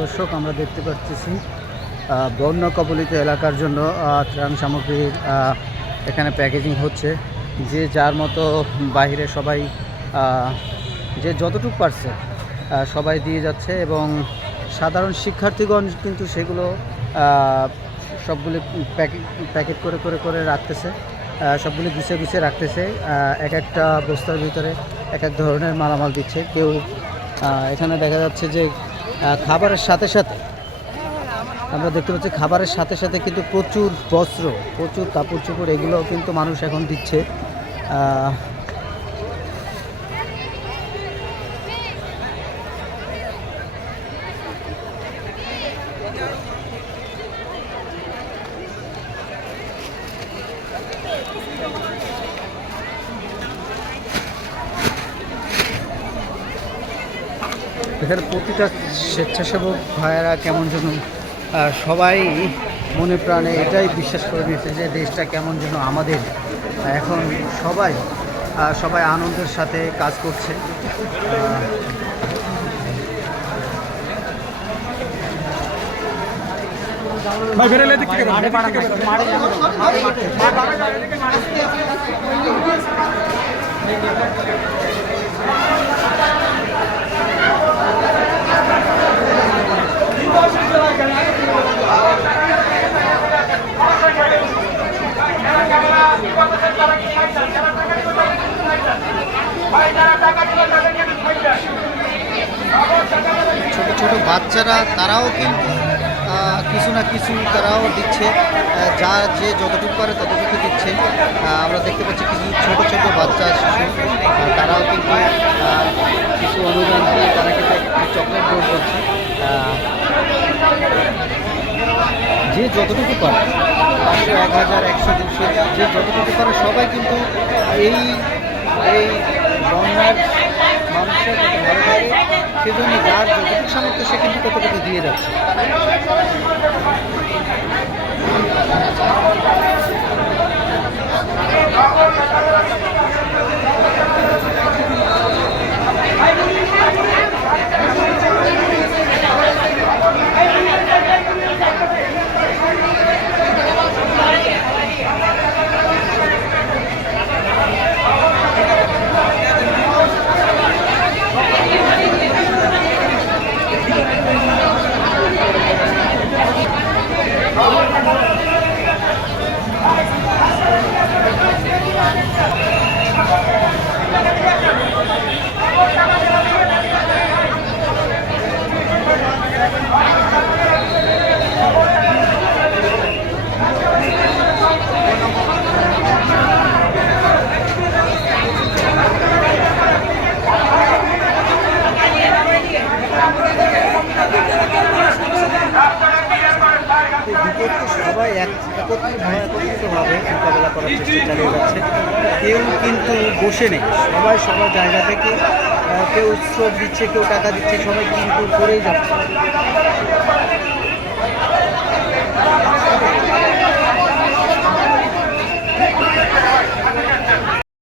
দর্শক আমরা দেখতে পাচ্ছি বন্যা কবলিত এলাকার জন্য ত্রাণ সামগ্রীর এখানে প্যাকেজিং হচ্ছে। যে যার মতো বাইরে সবাই যে যতটুকু পারছে সবাই দিয়ে যাচ্ছে এবং সাধারণ শিক্ষার্থীগণ কিন্তু সেগুলো সবগুলি প্যাকেট করে করে করে রাখতেছে, সবগুলি গুছিয়ে গুছিয়ে রাখতেছে। এক একটা বস্তার ভিতরে এক এক ধরনের মালামাল দিচ্ছে। কেউ এখানে দেখা যাচ্ছে যে খাবারের সাথে সাথে আমরা দেখতে পাচ্ছি খাবারের সাথে সাথে কিন্তু প্রচুর বস্ত্র, প্রচুর কাপড় চোপড় এগুলোও কিন্তু মানুষ এখন দিচ্ছে। এখানে প্রতিটা স্বেচ্ছাসেবক ভাইয়েরা কেমন যেন সবাই মনে প্রাণে এটাই বিশ্বাস করে নিয়েছে যে দেশটা কেমন যেন আমাদের। এখন সবাই সবাই আনন্দের সাথে কাজ করছে। ছোট ছোট বাচ্চারা তারাও কিন্তু কিছু না কিছু তারাও দিচ্ছে, যা যে যতটুকু পারে ততটুকু দিচ্ছে। আমরা দেখতে পাচ্ছি কিছু ছোট ছোট বাচ্চা শিশু তারাও কিন্তু কিছু অনুদান দিয়ে তারা কিন্তু চকলেট গ্রহণ করছে। যে যতটুকু পারে 500, 1000, 100, 200 যে যতটুকু পারে সবাই কিন্তু এই বন্যার মানুষের কত ভালো থাকে সেজন্য যার যতটুকু সামর্থ্য সে কিন্তু কতটুকু দিয়ে যাচ্ছে। সবাই একত্রিতভাবে মোকাবেলা করার চেষ্টা চালিয়ে যাচ্ছে। কেউ কিন্তু বসে নেই, সবাই সবার জায়গা থেকে কেউ শ্রম দিচ্ছে, কেউ টাকা দিচ্ছে, সবাই কিন্তু করেই যাচ্ছে।